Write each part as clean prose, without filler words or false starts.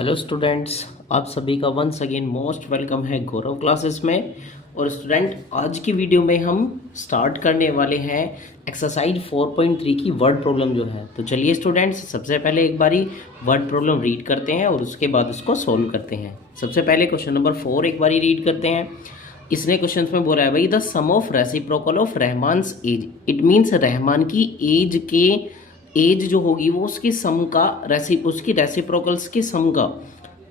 Hello students, आप सभी का वंस अगेन मोस्ट वेलकम है गौरव क्लासेस में। और स्टूडेंट, आज की वीडियो में हम स्टार्ट करने वाले हैं एक्सरसाइज 4.3 की वर्ड प्रॉब्लम जो है। तो चलिए स्टूडेंट्स, सबसे पहले एक बारी वर्ड प्रॉब्लम रीड करते हैं और उसके बाद उसको सोल्व करते हैं। सबसे पहले क्वेश्चन नंबर 4 एक बारी रीड करते हैं। इसने क्वेश्चन में बोला है भाई, the sum of reciprocal of Rahman's age. It means Rahman की एज जो होगी वो उसकी सम का उसकी रेसिप्रोकल्स की सम का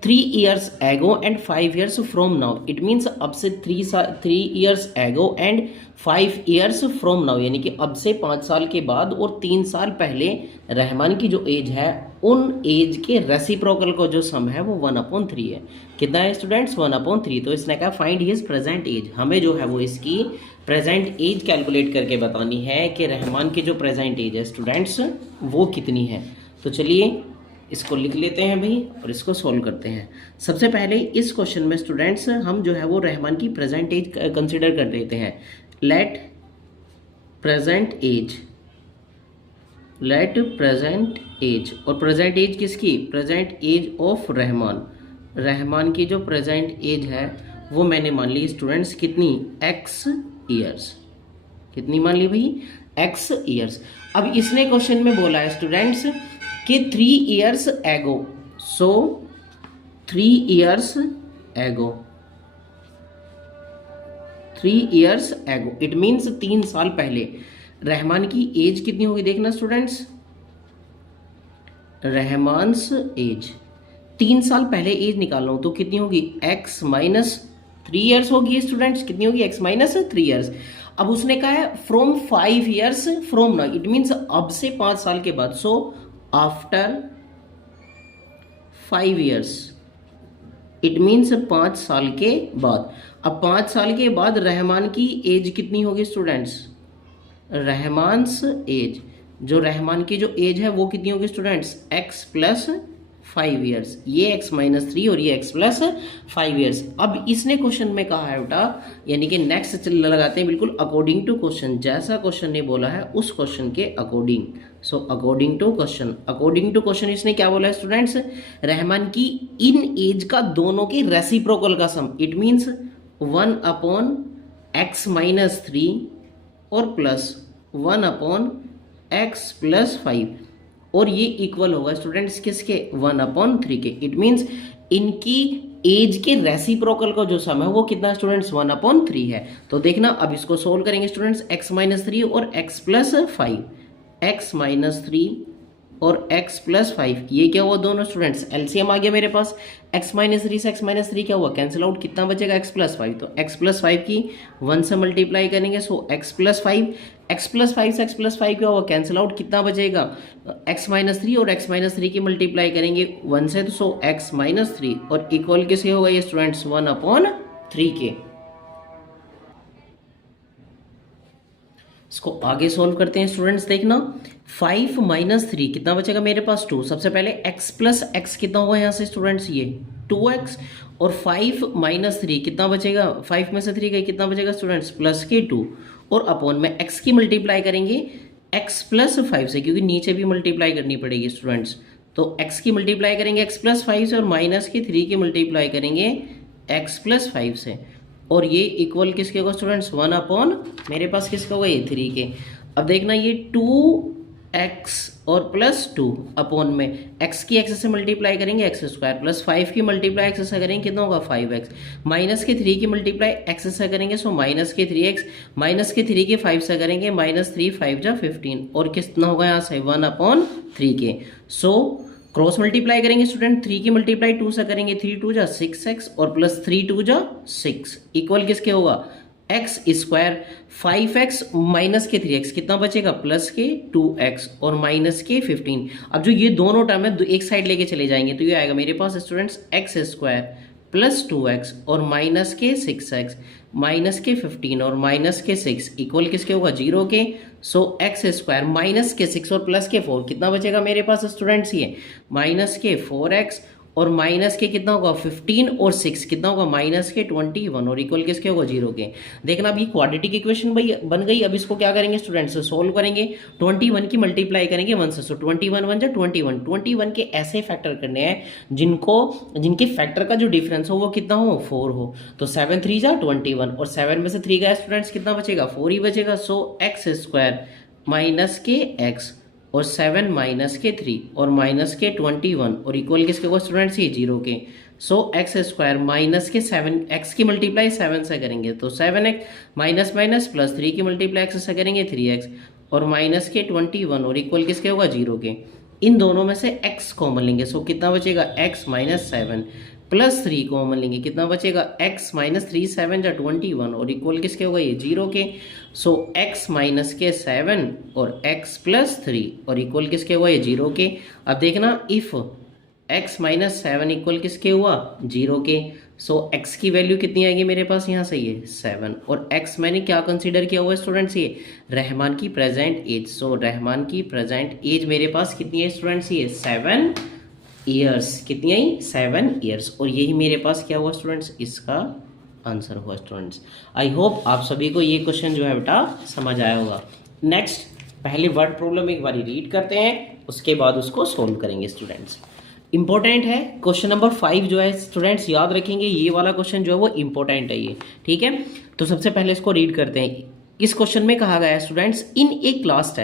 3 years एगो and 5 years from now. It means अब से 3 years एगो एंड 5 years फ्रॉम नाउ, यानी कि अब से 5 साल के बाद और 3 साल पहले रहमान की जो एज है उन एज के रेसिप्रोकल को जो सम है वो 1/3 है। कितना है स्टूडेंट्स? 1/3। तो इसने कहा फाइंड हिज प्रेजेंट एज। हमें जो है वो इसकी प्रेजेंट एज कैलकुलेट करके बतानी है कि रहमान की जो प्रेजेंट एज है स्टूडेंट्स वो कितनी है। तो चलिए इसको लिख लेते हैं भाई और इसको सॉल्व करते हैं। सबसे पहले इस क्वेश्चन में स्टूडेंट्स हम जो है वो रहमान की प्रेजेंट एज कंसिडर कर लेते हैं। लेट प्रेजेंट एज और प्रेजेंट एज किसकी? प्रेजेंट एज ऑफ रहमान की जो प्रेजेंट एज है वो मैंने मान ली स्टूडेंट्स कितनी? x years. कितनी मान ली भाई? x years. अब इसने क्वेश्चन में बोला है स्टूडेंट्स कि 3 years एगो, सो 3 years एगो, 3 years एगो इट मीन्स 3 साल पहले रहमान की एज कितनी होगी? देखना स्टूडेंट्स, रहमान्स एज 3 साल पहले एज निकाल रहा हूं तो कितनी होगी? x - 3 years होगी स्टूडेंट्स। कितनी होगी? x - 3 years। अब उसने कहा है from 5 years from now, it means अब से 5 साल के बाद, so after 5 years, it means 5 साल के बाद। अब 5 साल के बाद रहमान की एज कितनी होगी स्टूडेंट्स? रहमान्स एज, जो रहमान की जो एज है वो कितनी होगी स्टूडेंट्स? x + 5 years। ये x - 3 और ये x + 5 years। अब इसने क्वेश्चन में कहा है बेटा, यानी कि नेक्स्ट लगाते हैं बिल्कुल अकॉर्डिंग टू क्वेश्चन, जैसा क्वेश्चन ने बोला है उस क्वेश्चन के according. So according to question इसने क्या बोला है स्टूडेंट्स? रहमान की इन एज का दोनों की रेसिप्रोकल का सम, इट मीन्स 1/x - 3 और प्लस 1/x + 5, और ये इक्वल होगा स्टूडेंट्स किसके? 1/3 के। इट मीन्स इनकी एज के रेसिप्रोकल का जो सम है वो कितना स्टूडेंट्स? 1/3 है। तो देखना अब इसको सोल्व करेंगे स्टूडेंट्स, x - 3 और x + 5, x - 3 और x + 5, ये क्या हुआ दोनों स्टूडेंट्स? एलसीएम आ गया मेरे पास। x - 3 से x - 3 क्या हुआ? Cancel out. कितना बचेगा? x + 5। तो x + 5 की 1 से मल्टीप्लाई करेंगे, सो x + 5, x + 5 से x + 5 क्या हुआ? Cancel out. कितना बचेगा? x - 3 और x - 3 की मल्टीप्लाई करेंगे 1 से, तो सो x - 3 और इक्वल किसके होगा ये स्टूडेंट्स? 1/3 के। इसको आगे सोल्व करते हैं स्टूडेंट्स। देखना 5 - 3 कितना बचेगा मेरे पास? 2। सबसे पहले x + x कितना होगा यहाँ से स्टूडेंट्स? ये 2x, और 5 - 3 कितना बचेगा? 5 में से 3 गई, कितना बचेगा स्टूडेंट्स? प्लस के 2, और अपॉन में x की मल्टीप्लाई करेंगे x + 5 से, क्योंकि नीचे भी मल्टीप्लाई करनी पड़ेगी स्टूडेंट्स। तो x की मल्टीप्लाई करेंगे x + 5 से, और माइनस की 3 की मल्टीप्लाई करेंगे x + 5 से, और ये इक्वल किसके होगा स्टूडेंट्स? 1/, मेरे पास किसका होगा? ये 3 के। अब देखना ये 2x और प्लस 2 अपॉन में x की x से मल्टीप्लाई करेंगे x² प्लस 5 की मल्टीप्लाई x से करेंगे, कितना होगा? 5x, माइनस के 3 की मल्टीप्लाई x से करेंगे, सो माइनस के 3x, माइनस के 3 के 5 से करेंगे, -3 5 जा 15, और कितना होगा यहाँ से? 1/3 के। सो क्रॉस मल्टीप्लाई करेंगे स्टूडेंट, 3 की मल्टीप्लाई 2 से करेंगे, 3 2 जा 6x और प्लस 3 2 जा 6, इक्वल किसके होगा? x²। 5x माइनस के 3x कितना बचेगा? प्लस के 2x और माइनस के 15। अब जो ये दोनों टर्म है एक साइड लेके चले जाएंगे तो ये आएगा मेरे पास स्टूडेंट्स x² प्लस 2x और माइनस के 6x, माइनस के 15 और माइनस के 6, इक्वल किसके होगा? 0 के। सो x² माइनस के 6 और प्लस के 4 कितना बचेगा मेरे पास स्टूडेंट्स? ये माइनस के 4x और माइनस के कितना होगा 15 और 6 कितना होगा माइनस के 21 और इक्वल किसके होगा 0 के। देखना अभी क्वाड्रेटिक इक्वेशन बन गई। अब इसको क्या करेंगे स्टूडेंट्स, सोल्व करेंगे। 21 की मल्टीप्लाई करेंगे 1 से, सो 21 1 जा 21 के ऐसे फैक्टर करने हैं जिनके फैक्टर का जो डिफरेंस हो वो कितना हो 4 हो। तो 7 3 जा 21 और 7 में से 3 गया स्टूडेंट्स कितना बचेगा 4 ही बचेगा। सो एक्स स्क्वायर माइनस के एक्स और 7 माइनस के 3 और माइनस के 21 और इक्वल किसके को स्टूडेंट्स ये 0 के। सो एक्स स्क्वायर माइनस के 7 एक्स की मल्टीप्लाई 7 से करेंगे तो 7x माइनस माइनस प्लस 3 की मल्टीप्लाई एक्स से करेंगे 3x और माइनस के 21 और इक्वल किसके होगा 0 के। इन दोनों में से x कॉमन लेंगे, सो कितना बचेगा x माइनस 7 प्लस 3 कॉमन लेंगे कितना बचेगा x माइनस 3 7 जा 21 और इक्वल किसके होगा ये 0 के। सो x माइनस के 7 और x प्लस 3 और इक्वल किसके हुआ ये 0 के। अब देखना इफ x माइनस 7 इक्वल किसके हुआ 0 के। सो x की वैल्यू कितनी आएगी मेरे पास यहाँ से ये 7 और x मैंने क्या कंसीडर किया हुआ है स्टूडेंट्स ये रहमान की प्रेजेंट एज। सो रहमान की प्रेजेंट एज मेरे पास कितनी है स्टूडेंट्स ये 7 ईयर्स। कितनी आई 7 ईयर्स और यही मेरे पास क्या हुआ स्टूडेंट्स इसका आंसर हुआ स्टूडेंट्स। आई होप आप सभी को ये क्वेश्चन जो है बेटा समझ आया होगा। नेक्स्ट पहले वर्ड प्रॉब्लम एक बारी रीड करते हैं, उसके बाद उसको सोल्व करेंगे स्टूडेंट्स। इंपॉर्टेंट है क्वेश्चन नंबर 5 जो है स्टूडेंट्स, याद रखेंगे ये वाला क्वेश्चन जो है वो इंपॉर्टेंट है ये, ठीक है। तो सबसे पहले इसको रीड करते हैं। इस क्वेश्चन में कहा गया है students in a class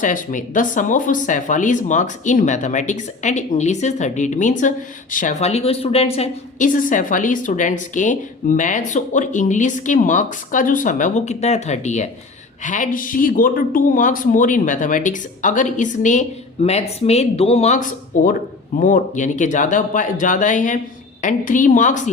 test में the sum of Shefali's marks in mathematics and English is 30। It means Shefali को स्टूडेंट्स है, इस शेफाली स्टूडेंट्स के मैथ्स और इंग्लिश के मार्क्स का जो सम है वो कितना है 30 है। Had she got 2 marks more in mathematics, अगर इसने मैथ्स में 2 मार्क्स और मोर यानी कि ज़्यादा आए हैं and 3 marks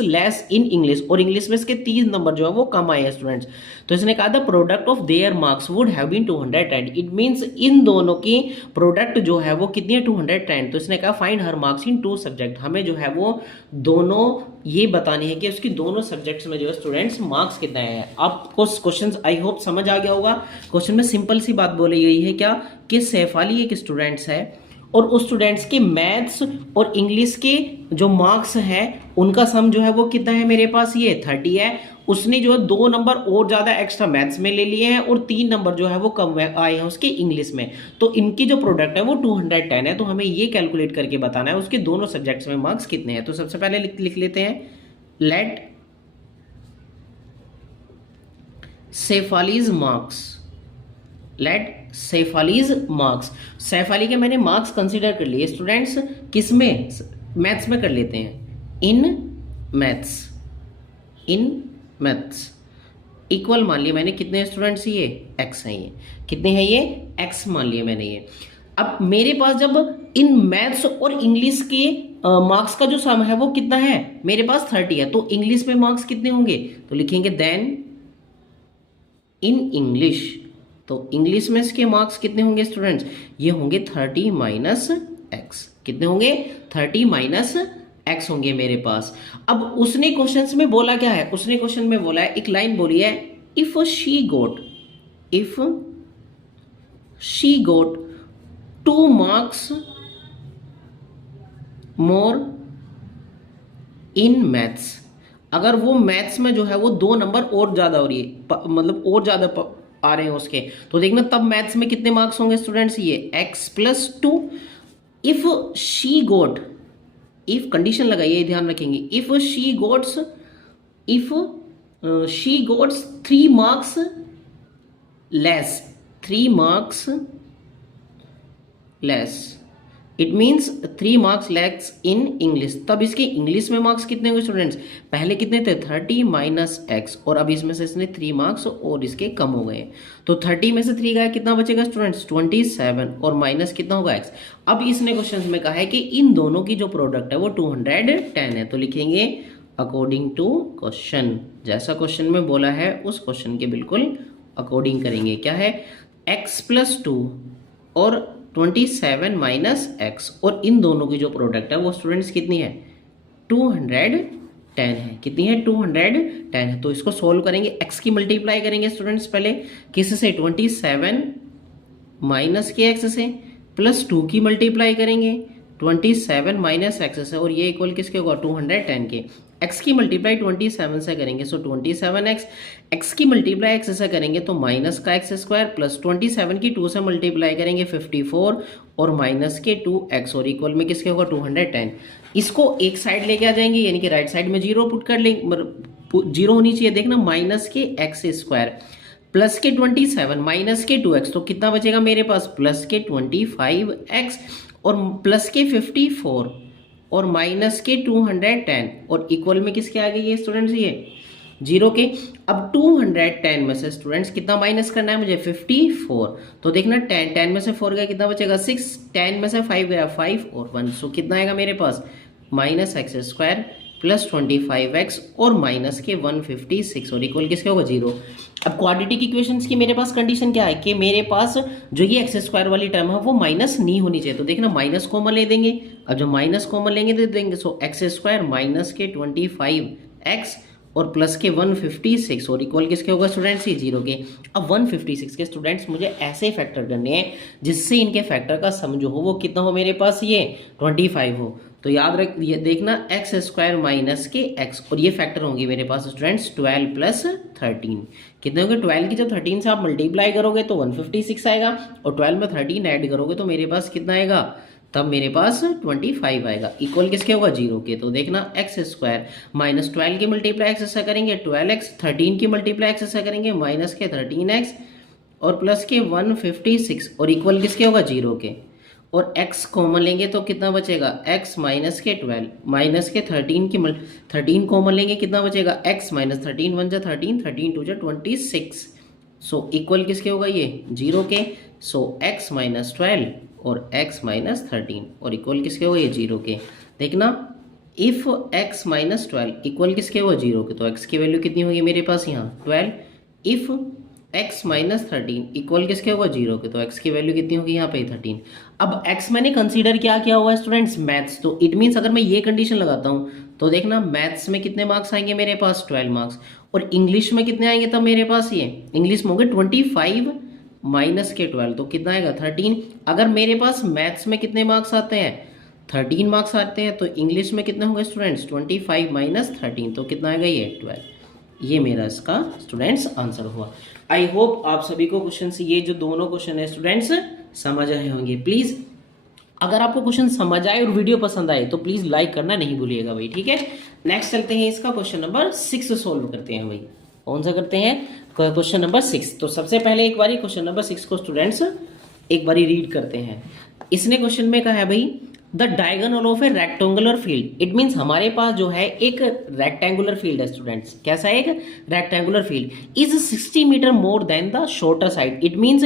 less in English और इंग्लिश में इसके 3 नंबर जो है वो कम आए हैं स्टूडेंट्स। तो इसने कहा the product of their marks would have been 210। It means इन दोनों की प्रोडक्ट जो है वो कितनी है 210। तो इसने कहा find her marks in 2 subject, हमें जो है वो दोनों ये बताने हैं कि उसकी दोनों सब्जेक्ट्स में जो है स्टूडेंट्स मार्क्स कितना है। आपको क्वेश्चन आई होप समझ आ गया होगा। क्वेश्चन में सिंपल सी बात बोली गई है क्या कि शेफाली एक स्टूडेंट्स है और उस स्टूडेंट्स के मैथ्स और इंग्लिश के जो मार्क्स हैं उनका सम जो है वो कितना है मेरे पास ये 30 है। उसने जो है 2 नंबर और ज़्यादा एक्स्ट्रा मैथ्स में ले लिए हैं और 3 नंबर जो है वो कम आए हैं उसके इंग्लिश में। तो इनकी जो प्रोडक्ट है वो 210 है। तो हमें ये कैलकुलेट करके बताना है उसके दोनों सब्जेक्ट्स में मार्क्स कितने हैं। तो सबसे पहले लिख लेते हैं let Shefali's marks, let Shefali's marks. Shefali के मैंने मार्क्स कंसीडर कर लिए स्टूडेंट्स, किस में मैथ्स में कर लेते हैं इन मैथ्स इक्वल मान लिया मैंने कितने स्टूडेंट्स ये x है, ये कितने हैं ये x मान लिया मैंने ये। अब मेरे पास जब इन मैथ्स और इंग्लिश के मार्क्स का जो सम है वो कितना है मेरे पास 30 है। तो इंग्लिश में मार्क्स कितने होंगे तो लिखेंगे देन इन इंग्लिश। तो इंग्लिश में इसके मार्क्स कितने होंगे स्टूडेंट्स ये होंगे 30 माइनस एक्स। कितने होंगे 30 माइनस एक्स होंगे मेरे पास। अब उसने क्वेश्चंस में बोला क्या है, उसने क्वेश्चन में बोला है एक लाइन बोली है if she got 2 marks more in maths, अगर वो मैथ्स में जो है वो 2 नंबर और ज्यादा हो रही है मतलब और ज्यादा आ रहे हैं उसके, तो देखना तब मैथ्स में कितने मार्क्स होंगे स्टूडेंट्स ये x प्लस 2। इफ कंडीशन लगाइए ध्यान रखेंगे if she goats 3 marks less it means 3 marks less in English, तब इसके इंग्लिश में मार्क्स कितने होंगे स्टूडेंट्स पहले कितने थे 30 माइनस एक्स और अब इसमें से इसने 3 मार्क्स और इसके कम हो गए। तो 30 में से 3 गया कितना बचेगा स्टूडेंट्स 27 और माइनस कितना होगा x। अब इसने क्वेश्चन में कहा है कि इन दोनों की जो प्रोडक्ट है वो 210 है। तो लिखेंगे अकॉर्डिंग टू क्वेश्चन, जैसा क्वेश्चन में बोला है उस क्वेश्चन के बिल्कुल अकॉर्डिंग करेंगे। क्या है x प्लस 2 और 27 माइनस एक्स और इन दोनों की जो प्रोडक्ट है वो स्टूडेंट्स कितनी है 210 है। कितनी है 210 है। तो इसको सोल्व करेंगे x की मल्टीप्लाई करेंगे स्टूडेंट्स पहले किस से 27 माइनस के x से प्लस 2 की मल्टीप्लाई करेंगे 27 माइनस एक्स से, और ये इक्वल किसके होगा 210 के। एक्स की मल्टीप्लाई 27 से करेंगे सो 27x, एक्स की मल्टीप्लाई एक्स से करेंगे तो माइनस का एक्स स्क्वायर, प्लस 27 की 2 से मल्टीप्लाई करेंगे 54 और माइनस के 2x, और इक्वल में किसके होगा 210। इसको एक साइड लेके आ जाएंगे यानी कि राइट साइड में जीरो पुट कर लेंगे, जीरो होनी चाहिए देखना, माइनस के एक्स स्क्वायर प्लस के 27 माइनस के 2x, तो कितना बचेगा मेरे पास प्लस के 25x और प्लस के 54 और माइनस के 210, और इक्वल में किसके आ गई है स्टूडेंट्स ये जीरो के। अब 210 में से स्टूडेंट्स कितना माइनस करना है मुझे 54, तो देखना 10 में से 4 गया कितना बचेगा 6, 10 में से 5 गया 5 और 1, सो कितना आएगा मेरे पास minus x square plus 25x और माइनस के 156, और इक्वल किसके होगा जीरो। अब क्वाड्रेटिक इक्वेशंस की मेरे पास कंडीशन क्या है कि मेरे पास जो ये एक्स स्क्वायर वाली टर्म है वो माइनस नहीं होनी चाहिए, तो देखना माइनस कॉमन ले देंगे। अब जब माइनस कॉमन लेंगे तो देंगे सो एक्स स्क्वायर माइनस के 25x और प्लस के 156, और इक्वल किसके होगा स्टूडेंट्स ये जीरो के। अब 156 के स्टूडेंट्स मुझे ऐसे फैक्टर करने हैं जिससे इनके फैक्टर का सम जो हो वो कितना हो मेरे पास ये 25 हो, तो याद रख ये देखना एक्स स्क्वायर माइनस के एक्स, और ये फैक्टर होंगे मेरे पास स्टूडेंट्स 12 प्लस 13, कितने होंगे 12 की जब 13 से आप मल्टीप्लाई करोगे तो 156 आएगा, और 12 में 13 ऐड करोगे तो मेरे पास कितना आएगा तब मेरे पास 25 आएगा, इक्वल किसके होगा जीरो के। तो देखना एक्स स्क्वायर माइनस 12 की मल्टीप्लाई एक्स से करेंगे 12x, 13 की मल्टीप्लाई एक्स से करेंगे माइनस के 13x और प्लस के 156, और इक्वल किसके होगा जीरो के। और x कॉमन लेंगे तो कितना बचेगा x माइनस के 12 माइनस के 13 की 13 कॉमन लेंगे कितना बचेगा x माइनस 13 1 जा 13 13 2 जा 26, सो इक्वल किसके होगा ये जीरो के। सो x माइनस 12 और x माइनस 13 और इक्वल किसके होगा ये जीरो के। देखना इफ x माइनस 12 इक्वल किसके होगा जीरो के, तो x की वैल्यू कितनी होगी मेरे पास यहाँ 12, इफ x माइनस 13 इक्वल किसके होगा जीरो के, तो x की वैल्यू कितनी होगी यहाँ पे 13। अब x मैंने कंसीडर क्या किया हुआ है स्टूडेंट्स मैथ्स, तो इट मीन्स अगर मैं ये कंडीशन लगाता हूँ तो देखना मैथ्स में कितने मार्क्स आएंगे मेरे पास 12 मार्क्स, और इंग्लिश में कितने आएंगे तब मेरे पास ये इंग्लिश में होंगे 25 माइनस के 12, तो कितना आएगा 13। अगर मेरे पास मैथ्स में कितने मार्क्स आते हैं 13 मार्क्स आते हैं, तो इंग्लिश में कितने होंगे स्टूडेंट्स 25 माइनस 13, तो कितना आएगा ये 12। ये मेरा इसका स्टूडेंट्स आंसर हुआ। आई होप आप सभी को क्वेश्चन ये जो दोनों क्वेश्चन है स्टूडेंट्स समझ आए होंगे। प्लीज अगर आपको क्वेश्चन समझ आए और वीडियो पसंद आए तो प्लीज लाइक करना नहीं भूलिएगा भाई, ठीक है। नेक्स्ट चलते हैं इसका क्वेश्चन नंबर 6 सोल्व करते हैं भाई। कौन सा करते हैं क्वेश्चन नंबर 6। तो सबसे पहले एक बारी क्वेश्चन नंबर 6 को स्टूडेंट्स एक बारी रीड करते हैं। इसने क्वेश्चन में कहा है भाई the diagonal of A rectangular field, it means हमारे पास जो है एक रेक्टेंगुलर फील्ड है स्टूडेंट्स, कैसा है एक rectangular field is 60 metre more than the shorter side, it means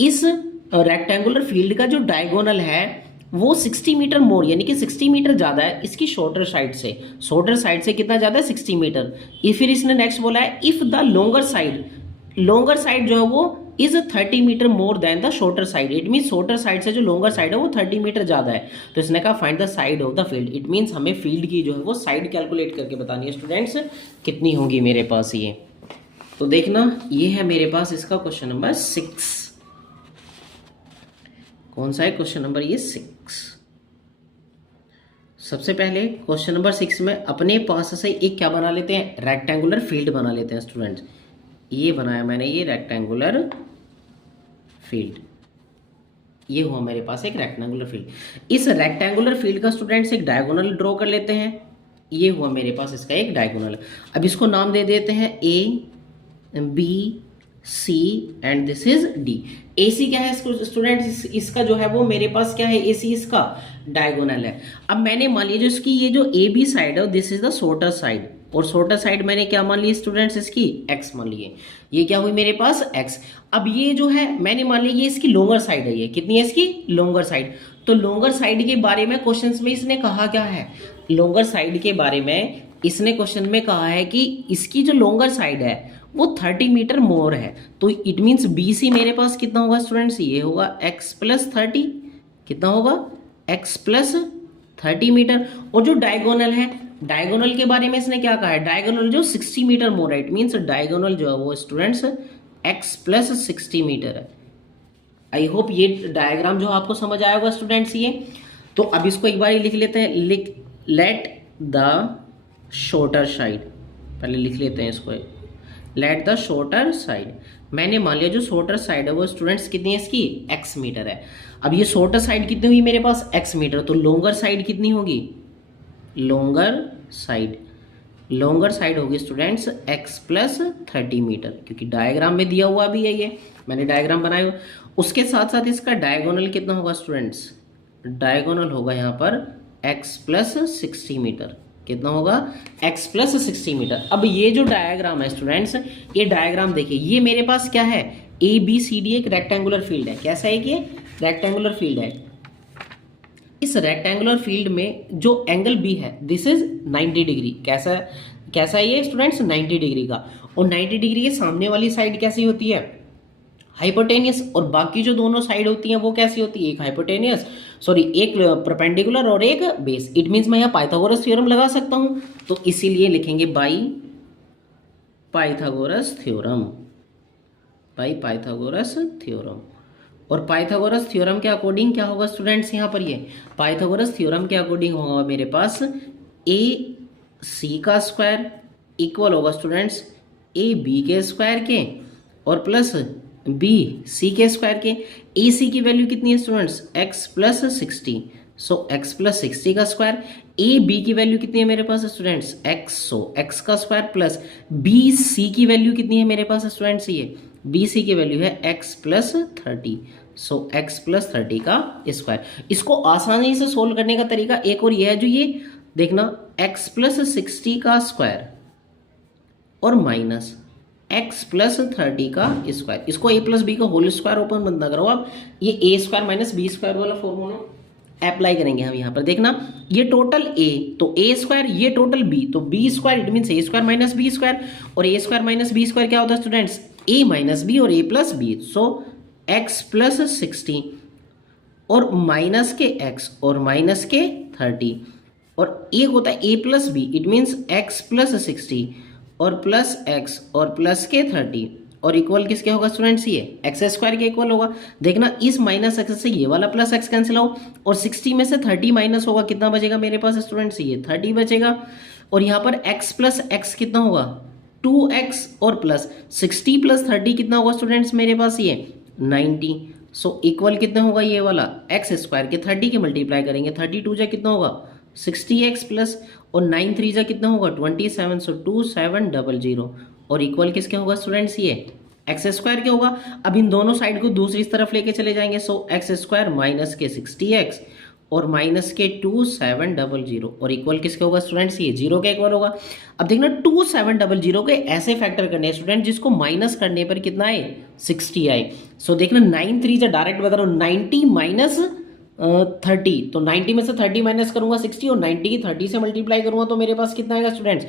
इस रेक्टेंगुलर फील्ड का जो डायगोनल है वो 60 मीटर मोर यानी कि 60 मीटर ज्यादा है इसकी शॉर्टर साइड से। शॉर्टर साइड से कितना ज्यादा है 60 मीटर। फिर इसने नेक्स्ट बोला है इफ द लोंगर साइड जो है वो is 30 metre more than the shorter side, it mean shorter side से जो लोंगर साइड है वो 30 मीटर ज्यादा है। तो इसने कहा find the side of the field, it means हमें फील्ड की जो है वो साइड कैलकुलेट करके बतानी है स्टूडेंट्स कितनी होगी मेरे पास ये। तो देखना ये है मेरे पास इसका क्वेश्चन नंबर 6। कौन सा है क्वेश्चन नंबर ये 6। सबसे पहले क्वेश्चन नंबर 6 में अपने पास से एक क्या बना लेते हैं रेक्टेंगुलर फील्ड बना लेते हैं स्टूडेंट्स। ये बनाया मैंने ये रेक्टेंगुलर फील्ड, ये हुआ मेरे पास एक रेक्टेंगुलर फील्ड। इस रेक्टेंगुलर फील्ड का स्टूडेंट्स एक डायगोनल ड्रॉ कर लेते हैं। ये हुआ मेरे पास इसका एक डायगोनल। अब इसको नाम दे देते हैं A B C and this is D. A C क्या है स्टूडेंट्स इसका जो है वो मेरे पास क्या है ए सी इसका डायगोनल है। अब मैंने मान लिया जो इसकी ये जो ए बी साइड है this is the shorter side, और शॉर्टर साइड मैंने क्या मान ली स्टूडेंट्स इसकी x मान लिए, ये क्या हुई मेरे पास x। अब ये जो है मैंने मान लिया ये इसकी लोंगर साइड है, ये कितनी है इसकी लोंगर साइड। तो लोंगर साइड के बारे में क्वेश्चंस में इसने कहा क्या है, लोंगर साइड के बारे में इसने क्वेश्चन में कहा है कि इसकी जो लोंगर साइड है वो 30 मीटर मोर है। तो इट मीन्स बी सी मेरे पास कितना होगा स्टूडेंट्स, ये होगा x प्लस 30, कितना होगा x प्लस 30 मीटर। और जो डायगोनल है डायगोनल के बारे में इसने क्या कहा है, डायगोनल जो 60 मीटर मोर है, इट मीन्स डायगोनल जो है वो स्टूडेंट्स x प्लस 60 मीटर है। आई होप ये डायग्राम जो आपको समझ आया होगा स्टूडेंट्स ये। तो अब इसको एक बार लिख लेते हैं, लेट द शॉर्टर साइड, पहले लिख लेते हैं इसको, लेट द शॉर्टर साइड। मैंने मान लिया जो शॉर्टर साइड है वो स्टूडेंट्स कितनी है इसकी, x मीटर है। अब ये शॉर्टर साइड कितनी हुई मेरे पास, x मीटर, तो लॉन्गर साइड कितनी होगी, लॉन्गर साइड होगी स्टूडेंट्स x प्लस 30 मीटर, क्योंकि डायग्राम में दिया हुआ भी है, ये मैंने डायग्राम बनाया हुआ। उसके साथ साथ इसका डायगोनल कितना होगा स्टूडेंट्स, डायगोनल होगा यहाँ पर x प्लस 60 मीटर, कितना होगा x प्लस 60 मीटर। अब ये जो डायग्राम है स्टूडेंट्स, ये डायग्राम देखिए, ये मेरे पास क्या है, ए बी सी डी एक रेक्टेंगुलर फील्ड है। कैसा है कि रेक्टेंगुलर फील्ड है। इस रेक्टेंगुलर फील्ड में जो एंगल बी है दिस इज 90 डिग्री। कैसा है ये स्टूडेंट्स, 90 डिग्री का। और 90 डिग्री के सामने वाली साइड कैसी होती है, हाइपोटेनियस, और बाकी जो दोनों साइड होती हैं वो कैसी होती है, एक हाइपोटेनियस, सॉरी एक परपेंडिकुलर और एक बेस। इट मीन्स मैं यहाँ पाइथागोरस थ्योरम लगा सकता हूँ, तो इसीलिए लिखेंगे by Pythagoras theorem, by Pythagoras theorem. और पाइथागोरस थ्योरम के अकॉर्डिंग क्या होगा स्टूडेंट्स, यहाँ पर ये पाइथागोरस थ्योरम के अकॉर्डिंग होगा मेरे पास ए सी का स्क्वायर इक्वल होगा स्टूडेंट्स ए बी के स्क्वायर के और प्लस बी सी के स्क्वायर के। ए सी की वैल्यू कितनी है स्टूडेंट्स, एक्स प्लस 60, सो एक्स प्लस 60 का स्क्वायर। ए बी की वैल्यू कितनी है मेरे पास स्टूडेंट्स, एक्स, सो एक्स का स्क्वायर प्लस बी सी की वैल्यू कितनी है मेरे पास स्टूडेंट्स, ये बी सी की वैल्यू है एक्स प्लस 30, सो एक्स प्लस 30 का स्क्वायर। इसको आसानी से सोल्व करने का तरीका एक और ये है, जो ये देखना एक्स प्लस 60 का स्क्वायर और माइनस एक्स प्लस 30 का स्क्वायर, इसको ए प्लस बी का होल स्क्वायर ओपन बंद ना करो आप, ये A square minus B square वाला फॉर्मूला अप्लाई करेंगे हम यहाँ पर। देखना ये टोटल ए, तो ए स्क्वायर, ये टोटल बी, तो B square, it means A square minus B square, और A square minus B square क्या होता है स्टूडेंट्स, ए माइनस बी और A plus B, so X plus 60 और माइनस के एक्स और माइनस के 30, और एक होता है A plus B, it means x plus 60 और प्लस एक्स और प्लस के 30, और इक्वल किसके होगा स्टूडेंट्स, ये एक्स स्क्वायर के इक्वल होगा। देखना इस माइनस एक्स से ये वाला प्लस एक्स कैंसिल हो, और 60 में से 30 माइनस होगा, कितना बचेगा मेरे पास स्टूडेंट्स, ये 30 बचेगा। और यहाँ पर एक्स प्लस एक्स कितना होगा, 2x, और प्लस 60 प्लस 30 कितना होगा स्टूडेंट्स मेरे पास, ये 90, सो इक्वल कितना होगा ये वाला एक्स स्क्वायर के 30 के मल्टीप्लाई करेंगे, 32 जा कितना होगा 60x प्लस, और 9 3 जा कितना होगा 27, सो 2700, और इक्वल किसके होगा स्टूडेंट्स, ये एक्स स्क्वायर के होगा। अब इन दोनों साइड को दूसरी तरफ लेके चले जाएंगे, सो एक्स स्क्वायर माइनस के 60x और माइनस के 2700, और इक्वल किसके होगा स्टूडेंट्स, ये 0 के इक्वल होगा। अब देखना 2700 के ऐसे फैक्टर करने हैं स्टूडेंट जिसको माइनस करने पर कितना आए, 60 आए। सो देखना 9 3 जा डायरेक्ट बता रहा हूँ, 90 माइनस 30, तो 90 में से 30 माइनस करूंगा 60, और 90 की 30 से मल्टीप्लाई करूंगा तो मेरे पास कितना आएगा स्टूडेंट्स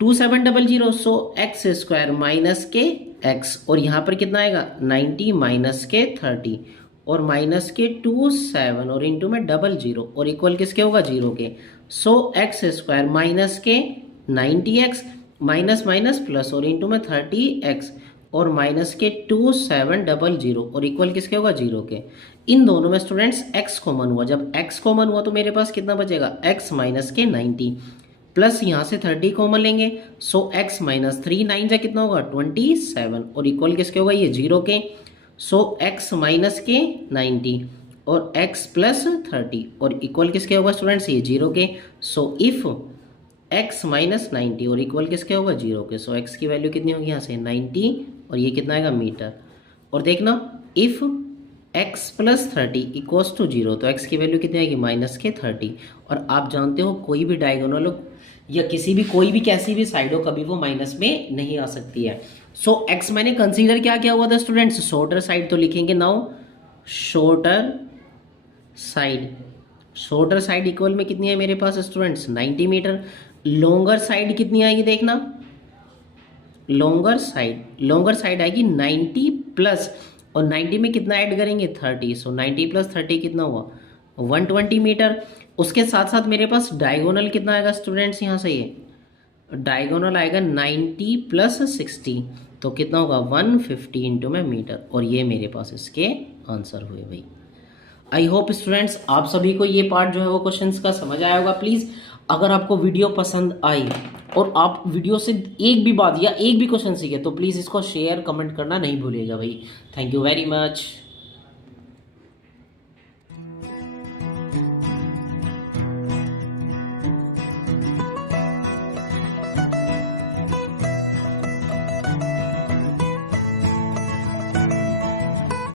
2700, सो एक्स स्क्वायर माइनस के एक्स, और यहाँ पर कितना आएगा 90 माइनस के 30 और माइनस के 27 और इंटू में 00, और इक्वल किसके होगा 0 के, सो एक्स स्क्वायर माइनस के 90x माइनस माइनस प्लस और इंटू में 30x और माइनस के 2700, और इक्वल किसके होगा 0 के। इन दोनों में स्टूडेंट्स x कॉमन हुआ, जब x कॉमन हुआ तो मेरे पास कितना बचेगा, x माइनस के 90 प्लस यहाँ से 30 कॉमन लेंगे, सो x माइनस 3 9 जा कितना होगा 27, और इक्वल किसके होगा ये 0 के, सो x माइनस के 90 और x प्लस 30, और इक्वल किसके होगा स्टूडेंट्स ये 0 के। सो इफ x माइनस 90 और इक्वल किसके होगा 0 के, सो x की वैल्यू कितनी होगी यहाँ से 90, और ये कितना आएगा मीटर। और देखना if x plus 30 equals to 0, तो x की वैल्यू कितनी आएगी माइनस के 30, और आप जानते हो कोई भी डायगोनल हो या किसी भी कोई भी कैसी भी साइड हो कभी वो माइनस में नहीं आ सकती है। सो x मैंने कंसीडर क्या किया हुआ था स्टूडेंट्स, शॉर्टर साइड, तो लिखेंगे now shorter side. Shorter side equal में कितनी है मेरे पास स्टूडेंट्स 90 मीटर। लॉन्गर साइड कितनी आएगी देखना, लॉन्गर साइड आएगी 90 प्लस, और 90 में कितना ऐड करेंगे 30, सो 90 प्लस 30 कितना हुआ 120 मीटर। उसके साथ साथ मेरे पास डायगोनल कितना आएगा स्टूडेंट्स, यहाँ से ये डायगोनल आएगा 90 प्लस 60, तो कितना होगा 150 इंटू में मीटर, और ये मेरे पास इसके आंसर हुए भाई। आई होप स्टूडेंट्स आप सभी को ये पार्ट जो है वो क्वेश्चंस का समझ आया होगा। प्लीज़ अगर आपको वीडियो पसंद आई और आप वीडियो से एक भी बात या एक भी क्वेश्चन सीखे तो प्लीज़ इसको शेयर कमेंट करना नहीं भूलिएगा भाई। Thank you very much.